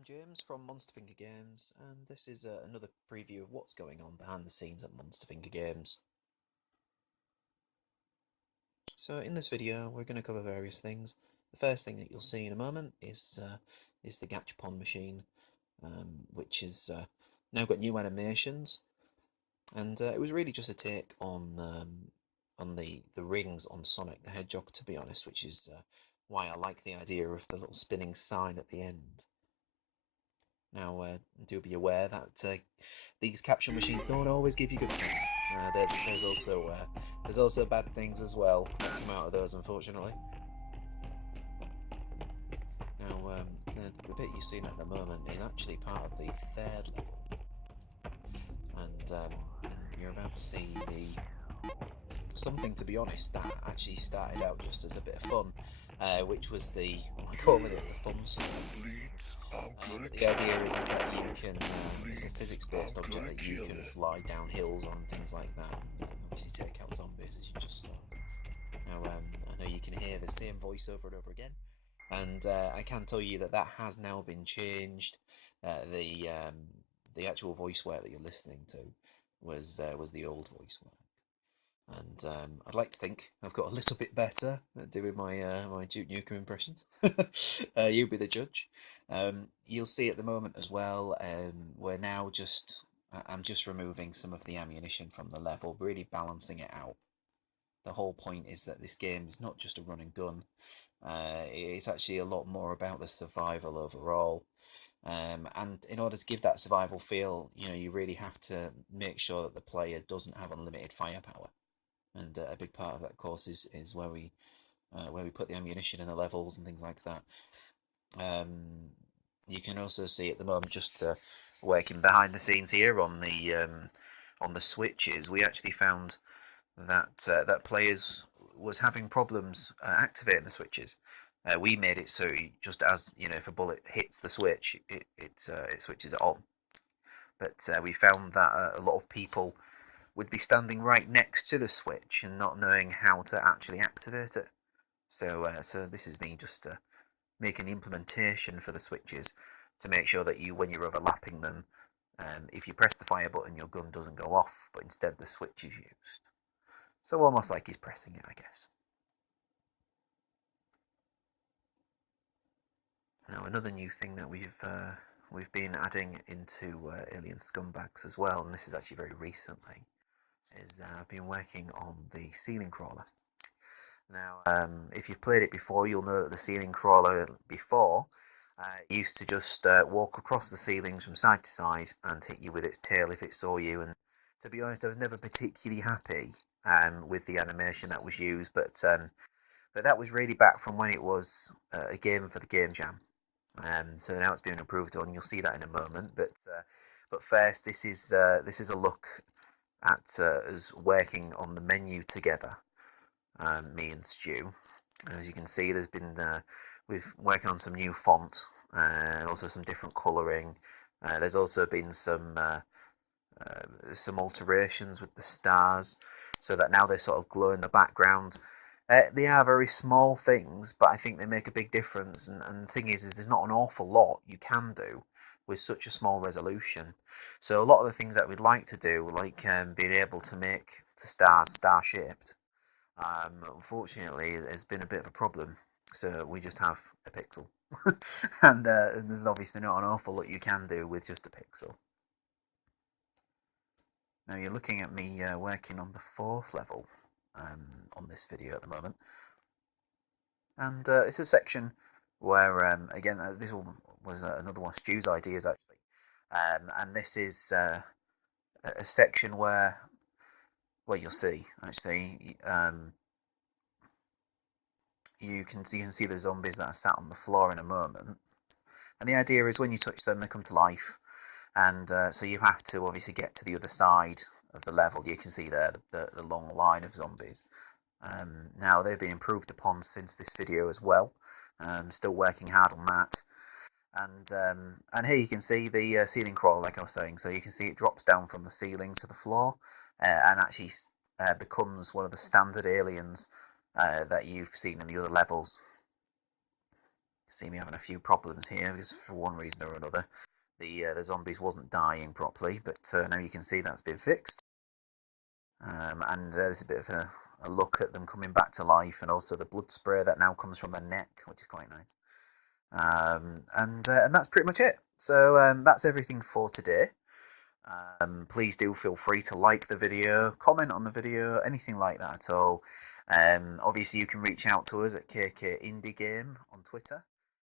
I'm James from Monsterfinger Games, and this is another preview of what's going on behind the scenes at Monsterfinger Games. So in this video, we're going to cover various things. The first thing that you'll see in a moment is the Gachapon machine, which is now got new animations, and it was really just a take on the rings on Sonic the Hedgehog, to be honest, which is why I like the idea of the little spinning sign at the end. Now, do be aware that these capture machines don't always give you good things. There's also bad things as well that come out of those, unfortunately. Now, the bit you're seeing at the moment is actually part of the third level, and you're about to see something, to be honest, that actually started out just as a bit of fun, which was I call it the fun slide. The idea is that you can, it's a physics-based object that you can fly down hills on, things like that, and obviously take out zombies, as you just saw. Now, I know you can hear the same voice over and over again, and I can tell you that has now been changed. The actual voice work that you're listening to was the old voice work. And I'd like to think I've got a little bit better at doing my my Duke Nukem impressions. You be the judge. You'll see at the moment as well. We're now I'm just removing some of the ammunition from the level, really balancing it out. The whole point is that this game is not just a run and gun. It's actually a lot more about the survival overall. And in order to give that survival feel, you really have to make sure that the player doesn't have unlimited firepower. And a big part of that, of course, is where we put the ammunition in the levels and things like that. You can also see at the moment, just working behind the scenes here on the switches, we actually found that players was having problems activating the switches. We made it so just as if a bullet hits the switch, it switches it on. But we found that a lot of people would be standing right next to the switch and not knowing how to actually activate it. So this is me just making the implementation for the switches to make sure that when you're overlapping them, if you press the fire button, your gun doesn't go off, but instead the switch is used. So almost like he's pressing it, I guess. Now, another new thing that we've been adding into Alien Scumbags as well, and this is actually very recently, is I've been working on the ceiling crawler. Now, if you've played it before, you'll know that the ceiling crawler before used to just walk across the ceilings from side to side and hit you with its tail if it saw you. And to be honest, I was never particularly happy with the animation that was used, but that was really back from when it was a game for the Game Jam. So now it's been improved on. You'll see that in a moment. But first, this is a look at us working on the menu together, me and Stu. As you can see, we've working on some new font and also some different colouring. There's also been some alterations with the stars, so that now they sort of glow in the background. They are very small things, but I think they make a big difference. And the thing is there's not an awful lot you can do with such a small resolution. So a lot of the things that we'd like to do, like being able to make the stars star-shaped, unfortunately, there's been a bit of a problem. So we just have a pixel. And there's obviously not an awful lot you can do with just a pixel. Now you're looking at me working on the 4th level on this video at the moment. And it's a section where, again, this was another one of Stu's ideas, actually. And this is a section where, well, you'll see, actually, you can see the zombies that are sat on the floor in a moment. And the idea is when you touch them, they come to life. And so you have to obviously get to the other side of the level. You can see there the long line of zombies. Now they've been improved upon since this video as well. Still working hard on that. And here you can see the ceiling crawler, like I was saying. So you can see it drops down from the ceiling to the floor and actually becomes one of the standard aliens that you've seen in the other levels. See me having a few problems here because for one reason or another the zombies wasn't dying properly, but now you can see that's been fixed. And there's a bit of a look at them coming back to life, and also the blood spray that now comes from their neck, which is quite nice. And that's pretty much it. So that's everything for today. Please do feel free to like the video, comment on the video, anything like that at all. Obviously, you can reach out to us at KK Indie Game on Twitter.